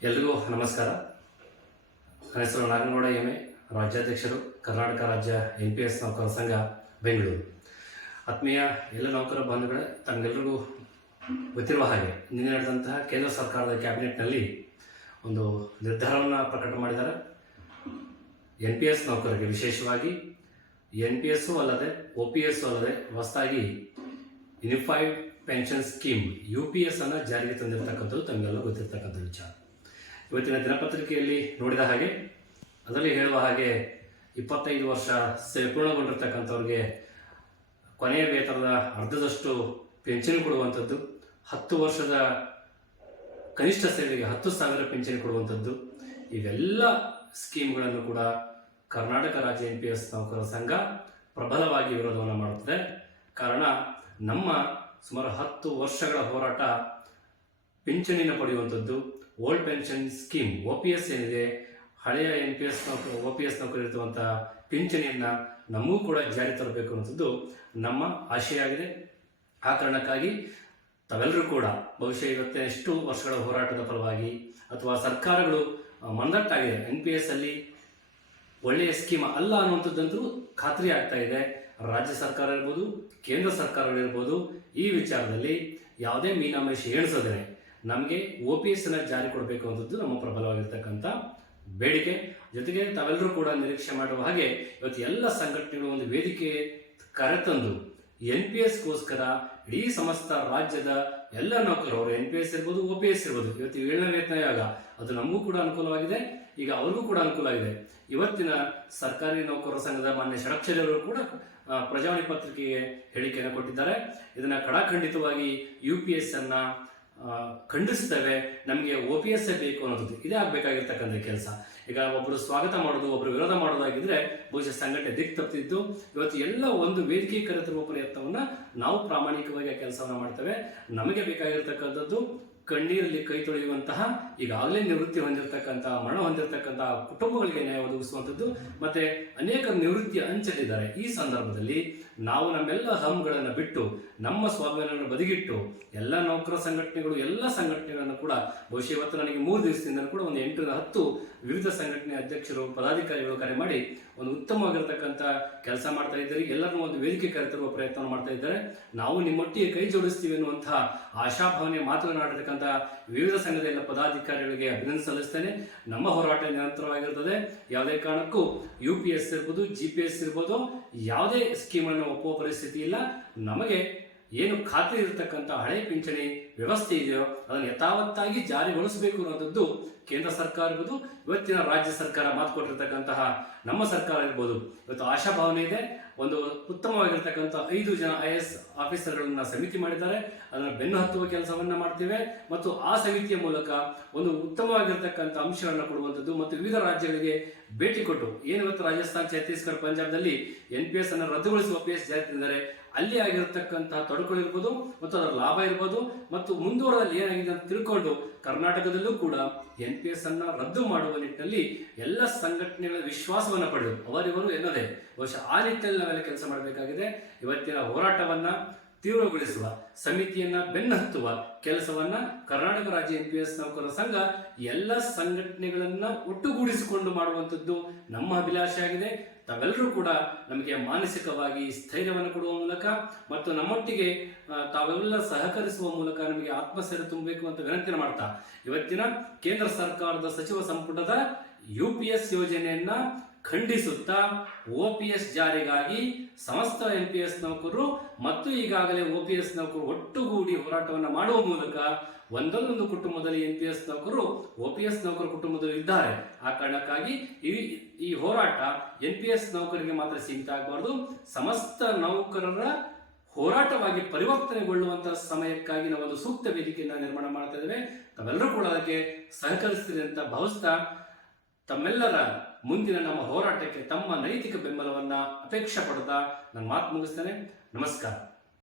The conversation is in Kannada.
ಎಲ್ರಿಗೂ ನಮಸ್ಕಾರ. ನನ್ನ ಹೆಸರು ನಾಗನಗೌಡ ಎ ರಾಜ್ಯಾಧ್ಯಕ್ಷರು, ಕರ್ನಾಟಕ ರಾಜ್ಯ ಎನ್ ಪಿ ಎಸ್ ನೌಕರ ಸಂಘ, ಬೆಂಗಳೂರು. ಆತ್ಮೀಯ ಎಲ್ಲ ನೌಕರ ಬಂಧುಗಳೇ ತಮಗೆಲ್ಲರಿಗೂ ಗೊತ್ತಿರುವ ಹಾಗೆ, ನಿನ್ನೆ ನಡೆದಂತಹ ಕೇಂದ್ರ ಸರ್ಕಾರದ ಕ್ಯಾಬಿನೆಟ್ನಲ್ಲಿ ಒಂದು ನಿರ್ಧಾರವನ್ನು ಪ್ರಕಟ ಮಾಡಿದ್ದಾರೆ. ಎನ್ ಪಿ ಎಸ್ ನೌಕರರಿಗೆ ವಿಶೇಷವಾಗಿ, ಎನ್ ಪಿ ಎಸ್ಸು ಅಲ್ಲದೆ, ಒ ಪಿ ಎಸ್ಸು ಅಲ್ಲದೆ ಹೊಸದಾಗಿ unified pension scheme, U P S ಅನ್ನು ಜಾರಿಗೆ ತಂದಿರತಕ್ಕಂಥದ್ದು ತಮಗೆಲ್ಲ ಗೊತ್ತಿರತಕ್ಕಂಥ ವಿಚಾರ. ಇವತ್ತಿನ ದಿನಪತ್ರಿಕೆಯಲ್ಲಿ ನೋಡಿದ ಹಾಗೆ, ಅದರಲ್ಲಿ ಹೇಳುವ ಹಾಗೆ ಇಪ್ಪತ್ತೈದು ವರ್ಷ ಸೇವೆ ಪೂರ್ಣಗೊಂಡಿರ್ತಕ್ಕಂಥವ್ರಿಗೆ ಕೊನೆಯ ವೇತನದ ಅರ್ಧದಷ್ಟು ಪೆನ್ಷನ್ ಕೊಡುವಂಥದ್ದು, ಹತ್ತು ವರ್ಷದ ಕನಿಷ್ಠ ಸೇವೆಗೆ ಹತ್ತು ಸಾವಿರ ಪಿಂಚಣಿ ಕೊಡುವಂಥದ್ದು, ಇವೆಲ್ಲ ಸ್ಕೀಮ್ಗಳನ್ನು ಕೂಡ ಕರ್ನಾಟಕ ರಾಜ್ಯ ಎನ್ ಪಿ ಎಸ್ ನೌಕರರ ಸಂಘ ಪ್ರಬಲವಾಗಿ ವಿರೋಧವನ್ನು ಮಾಡುತ್ತದೆ. ಕಾರಣ, ನಮ್ಮ ಸುಮಾರು ಹತ್ತು ವರ್ಷಗಳ ಹೋರಾಟ ಪಿಂಚಣಿನ ಪಡೆಯುವಂಥದ್ದು old pension scheme, O P S ಏನಿದೆ, ಹಳೆಯ ಎನ್ ಪಿ ಎಸ್ ನೌಕರಿ ಒ ಪಿ ಎಸ್ ನೌಕರಿ ಇರುವಂತಹ ಪಿಂಚಣಿಯನ್ನು ನಮಗೂ ಕೂಡ ಜಾರಿ ತರಬೇಕು ಅನ್ನೋದು ನಮ್ಮ ಆಶಯ ಆಗಿದೆ ಆ ಕಾರಣಕ್ಕಾಗಿ ತಾವೆಲ್ಲರೂ ಕೂಡ ಬಹುಶಃ ಇವತ್ತೆ ಎಷ್ಟು ವರ್ಷಗಳ ಹೋರಾಟದ ಫಲವಾಗಿ ಅಥವಾ ಸರ್ಕಾರಗಳು ಮಂದಟ್ಟಾಗಿದೆ ಎನ್ ಪಿ ಎಸ್ ಅಲ್ಲಿ ಒಳ್ಳೆಯ ಸ್ಕೀಮ್ ಅಲ್ಲ ಅನ್ನುವಂಥದ್ದಂತೂ ಖಾತ್ರಿ ಆಗ್ತಾ ಇದೆ. ರಾಜ್ಯ ಸರ್ಕಾರ ಇರ್ಬೋದು, ಕೇಂದ್ರ ಸರ್ಕಾರಗಳಿರ್ಬೋದು ಈ ವಿಚಾರದಲ್ಲಿ ಯಾವುದೇ ಮೀನಾಮೇಶ ಎಣಿಸೋದೇ ನಮಗೆ ಒ ಪಿ ಎಸ್ ಅನ್ನ ಜಾರಿ ಕೊಡಬೇಕು ಅನ್ನೋದು ನಮ್ಮ ಪ್ರಬಲವಾಗಿರ್ತಕ್ಕಂಥ ಬೇಡಿಕೆ. ಜೊತೆಗೆ ತಾವೆಲ್ಲರೂ ಕೂಡ ನಿರೀಕ್ಷೆ ಮಾಡುವ ಹಾಗೆ ಇವತ್ತು ಎಲ್ಲ ಸಂಘಟನೆಗಳು ಒಂದು ವೇದಿಕೆ ಕರೆತಂದು ಎನ್ ಪಿ ಎಸ್ಗೋಸ್ಕರ ಇಡೀ ಸಮಸ್ತ ರಾಜ್ಯದ ಎಲ್ಲ ನೌಕರರು, ಅವರು ಎನ್ ಪಿ ಎಸ್ ಇರ್ಬೋದು ಒ ಪಿ ಎಸ್ ಇರ್ಬೋದು, ಇವತ್ತು ಏಳನೇ ವೇತನ ಯಾಗ ಅದು ನಮಗೂ ಕೂಡ ಅನುಕೂಲವಾಗಿದೆ, ಈಗ ಅವ್ರಿಗೂ ಕೂಡ ಅನುಕೂಲ ಆಗಿದೆ ಇವತ್ತಿನ ಸರ್ಕಾರಿ ನೌಕರರ ಸಂಘದ ಮಾನ್ಯ ಷಡಕ್ಷರಿ ಅವರು ಕೂಡ ಪ್ರಜಾವಾಣಿ ಪತ್ರಿಕೆಗೆ ಹೇಳಿಕೆಯನ್ನು ಕೊಟ್ಟಿದ್ದಾರೆ. ಇದನ್ನ ಕಡಾಖಂಡಿತವಾಗಿ ಯು ಪಿ ಎಸ್ ಅನ್ನ ಖಂಡಿಸ್ತೇವೆ ನಮಗೆ ಒ ಪಿ ಎಸ್ ಬೇಕು ಅನ್ನೋದು ಇದೇ ಆಗಬೇಕಾಗಿರ್ತಕ್ಕಂಥ ಕೆಲಸ. ಈಗ ಒಬ್ಬರು ಸ್ವಾಗತ ಮಾಡೋದು ಒಬ್ಬರು ವಿರೋಧ ಮಾಡೋದಾಗಿದ್ರೆ ಬಹುಶಃ ಸಂಘಟನೆ ದಿಕ್ ತಪ್ಪಿದ್ದು ಇವತ್ತು ಎಲ್ಲ ಒಂದು ವೇದಿಕೆ ಕರೆತಿರುವ ಪ್ರಯತ್ನವನ್ನು ನಾವು ಪ್ರಾಮಾಣಿಕವಾಗಿ ಆ ಕೆಲಸವನ್ನ ಮಾಡ್ತೇವೆ. ನಮಗೆ ಬೇಕಾಗಿರ್ತಕ್ಕಂಥದ್ದು ಕಣ್ಣೀರಲ್ಲಿ ಕೈ ತೊಳೆಯುವಂತಹ ಈಗಾಗಲೇ ನಿವೃತ್ತಿ ಹೊಂದಿರತಕ್ಕಂತಹ, ಮರಣ ಹೊಂದಿರತಕ್ಕಂತಹ ಕುಟುಂಬಗಳಿಗೆ ನ್ಯಾಯ ಒದಗಿಸುವಂಥದ್ದು. ಮತ್ತೆ ಅನೇಕ ನಿವೃತ್ತಿ ಅಂಚಲಿದ್ದಾರೆ. ಈ ಸಂದರ್ಭದಲ್ಲಿ ನಾವು ನಮ್ಮೆಲ್ಲ ಹಮ್ಗಳನ್ನು ಬಿಟ್ಟು, ನಮ್ಮ ಸ್ವಾಭಿಮಾನವನ್ನು ಬದಿಗಿಟ್ಟು, ಎಲ್ಲ ನೌಕರ ಸಂಘಟನೆಗಳು, ಎಲ್ಲ ಸಂಘಟನೆಗಳನ್ನು ಕೂಡ, ಬಹುಶಃ ಇವತ್ತು ನನಗೆ ಮೂರು ದಿವಸದಿಂದ ಕೂಡ ಒಂದು ಎಂಟರಿಂದ ಹತ್ತು ವಿವಿಧ ಸಂಘಟನೆ ಅಧ್ಯಕ್ಷರು, ಪದಾಧಿಕಾರಿಗಳು ಕರೆ ಮಾಡಿ ಒಂದು ಉತ್ತಮವಾಗಿರ್ತಕ್ಕಂಥ ಕೆಲಸ ಮಾಡ್ತಾ ಇದ್ದಾರೆ, ಎಲ್ಲರನ್ನೂ ಒಂದು ವೇದಿಕೆ ಕರೆತರುವ ಪ್ರಯತ್ನ ಮಾಡ್ತಾ ಇದ್ದಾರೆ. ನಾವು ನಿಮ್ಮೊಟ್ಟಿಗೆ ಕೈ ಜೋಡಿಸ್ತೀವಿ ಎನ್ನುವಂತಹ ಆಶಾಭಾವನೆ ಮಾತನಾಡಿರ್ತಕ್ಕಂಥ ವಿವಿಧ ಸಂಘದ ಎಲ್ಲ ಪದಾಧಿಕಾರಿಗಳಿಗೆ ಅಭಿನಂದನೆ ಸಲ್ಲಿಸ್ತೇನೆ. ನಮ್ಮ ಹೋರಾಟ ನಿರಂತರವಾಗಿರ್ತದೆ. ಯಾವುದೇ ಕಾರಣಕ್ಕೂ ಯು ಪಿ ಎಸ್ ಇರ್ಬೋದು, ಜಿ ಪಿ ಎಸ್ ಇರ್ಬೋದು, ಯಾವುದೇ ಸ್ಕೀಮನ್ನು ಒಪ್ಪುವ ಪರಿಸ್ಥಿತಿ ಇಲ್ಲ. ನಮಗೆ ಏನು ಖಾತ್ರಿ ಇರತಕ್ಕಂಥ ಹಳೆ ಪಿಂಚಣಿ ವ್ಯವಸ್ಥೆ ಇದೆಯೋ, ಅದನ್ನು ಯಥಾವತ್ತಾಗಿ ಜಾರಿಗೊಳಿಸಬೇಕು ಅನ್ನೋದದ್ದು ಕೇಂದ್ರ ಸರ್ಕಾರ ಇರ್ಬೋದು, ಇವತ್ತಿನ ರಾಜ್ಯ ಸರ್ಕಾರ ಮಾತು ಕೊಟ್ಟಿರ್ತಕ್ಕಂತಹ ನಮ್ಮ ಸರ್ಕಾರ ಇರ್ಬೋದು. ಇವತ್ತು ಆಶಾಭಾವನೆ ಇದೆ. ಒಂದು ಉತ್ತಮವಾಗಿರ್ತಕ್ಕಂಥ ಐದು ಜನ ಐ ಎಸ್ ಆಫೀಸರ್ಗಳನ್ನ ಸಮಿತಿ ಮಾಡಿದ್ದಾರೆ. ಅದನ್ನು ಬೆನ್ನು ಹತ್ತುವ ಕೆಲಸವನ್ನ ಮಾಡ್ತೇವೆ. ಮತ್ತು ಆ ಸಮಿತಿಯ ಮೂಲಕ ಒಂದು ಉತ್ತಮವಾಗಿರ್ತಕ್ಕಂಥ ಅಂಶಗಳನ್ನು ಕೊಡುವಂಥದ್ದು ಮತ್ತು ವಿವಿಧ ರಾಜ್ಯಗಳಿಗೆ ಭೇಟಿ ಕೊಟ್ಟು, ಏನು ಇವತ್ತು ರಾಜಸ್ಥಾನ್, ಛತ್ತೀಸ್ಗಢ, ಪಂಜಾಬ್ನಲ್ಲಿ ಎನ್ ಪಿ ಎಸ್ ಅನ್ನು ರದ್ದುಗೊಳಿಸುವ ಪಿ ಎಸ್ ಜಾರಿ ತಂದರೆ ಅಲ್ಲಿ ಆಗಿರತಕ್ಕಂತಹ ತೊಡಕುಗಳಿರ್ಬೋದು ಮತ್ತು ಅದರ ಲಾಭ ಇರ್ಬೋದು. ಮತ್ತು ಮುಂದುವರೆದಲ್ಲಿ ಏನಾಗಿದೆ ಅಂತ ತಿಳ್ಕೊಂಡು ಕರ್ನಾಟಕದಲ್ಲೂ ಕೂಡ ಎನ್ ಪಿ ಎಸ್ ಅನ್ನ ರದ್ದು ಮಾಡುವ ನಿಟ್ಟಿನಲ್ಲಿ ಎಲ್ಲ ಸಂಘಟನೆಗಳ ವಿಶ್ವಾಸವನ್ನ ಪಡೆದು ಅವರಿವರು ಎನ್ನದೇ. ಬಹುಶಃ ಆ ನಿಟ್ಟಿನಲ್ಲಿ ನಾವೆಲ್ಲ ಕೆಲಸ ಮಾಡಬೇಕಾಗಿದೆ. ಇವತ್ತಿನ ಹೋರಾಟವನ್ನ ತೀವ್ರಗೊಳಿಸುವ, ಸಮಿತಿಯನ್ನ ಬೆನ್ನಹತ್ತುವ ಕೆಲಸವನ್ನ ಕರ್ನಾಟಕ ರಾಜ್ಯ ಎನ್ ಪಿ ಎಸ್ ನೌಕರರ ಸಂಘ ಎಲ್ಲ ಸಂಘಟನೆಗಳನ್ನ ಒಟ್ಟುಗೂಡಿಸಿಕೊಂಡು ಮಾಡುವಂಥದ್ದು ನಮ್ಮ ಅಭಿಲಾಷೆ ಆಗಿದೆ. ತಾವೆಲ್ಲರೂ ಕೂಡ ನಮಗೆ ಮಾನಸಿಕವಾಗಿ ಸ್ಥೈರ್ಯವನ್ನು ಕೊಡುವ ಮೂಲಕ ಮತ್ತು ನಮ್ಮೊಟ್ಟಿಗೆ ತಾವೆಲ್ಲ ಸಹಕರಿಸುವ ಮೂಲಕ ನಮಗೆ ಆತ್ಮಸ್ಥೈರ್ಯ ತುಂಬಬೇಕು ಅಂತ ವಿನಂತಿ ಮಾಡ್ತಾ, ಇವತ್ತಿನ ಕೇಂದ್ರ ಸರ್ಕಾರದ ಸಚಿವ ಸಂಪುಟದ ಯು ಪಿ ಎಸ್ ಯೋಜನೆಯನ್ನ ಖಂಡಿಸುತ್ತಾ ಒ ಪಿ ಎಸ್ ಜಾರಿಗಾಗಿ ಸಮಸ್ತ ಎನ್ ಪಿ ಎಸ್ ನೌಕರರು ಮತ್ತು ಈಗಾಗಲೇ ಒ ಪಿ ಎಸ್ ನೌಕರರು ಒಟ್ಟುಗೂಡಿ ಹೋರಾಟವನ್ನು ಮಾಡುವ ಮೂಲಕ ಒಂದೊಂದೊಂದು ಕುಟುಂಬದಲ್ಲಿ ಎನ್ ಪಿ ಎಸ್ ನೌಕರರು ಒ ಪಿ ಎಸ್ ನೌಕರ ಕುಟುಂಬದಲ್ಲಿ ಇದ್ದಾರೆ. ಆ ಕಾರಣಕ್ಕಾಗಿ ಈ ಈ ಹೋರಾಟ ಎನ್ ಪಿ ಎಸ್ ನೌಕರಿಗೆ ಮಾತ್ರ ಸೀಮಿತ ಆಗಬಾರದು. ಸಮಸ್ತ ನೌಕರರ ಹೋರಾಟವಾಗಿ ಪರಿವರ್ತನೆಗೊಳ್ಳುವಂತಹ ಸಮಯಕ್ಕಾಗಿ ನಾವು ಒಂದು ಸೂಕ್ತ ವೇದಿಕೆಯನ್ನು ನಿರ್ಮಾಣ ಮಾಡ್ತಾ ಇದ್ದೇವೆ. ತಾವೆಲ್ಲರೂ ಕೂಡ ಅದಕ್ಕೆ ಸಹಕರಿಸ್ತೀರಿ ಅಂತ ಭಾವಿಸ್ತಾ ತಮ್ಮೆಲ್ಲರ ಮುಂದಿನ ನಮ್ಮ ಹೋರಾಟಕ್ಕೆ ತಮ್ಮ ನೈತಿಕ ಬೆಂಬಲವನ್ನು ಅಪೇಕ್ಷೆ ಪಡ್ತಾ ನನ್ನ ಮಾತು ಮುಗಿಸ್ತೇನೆ. ನಮಸ್ಕಾರ.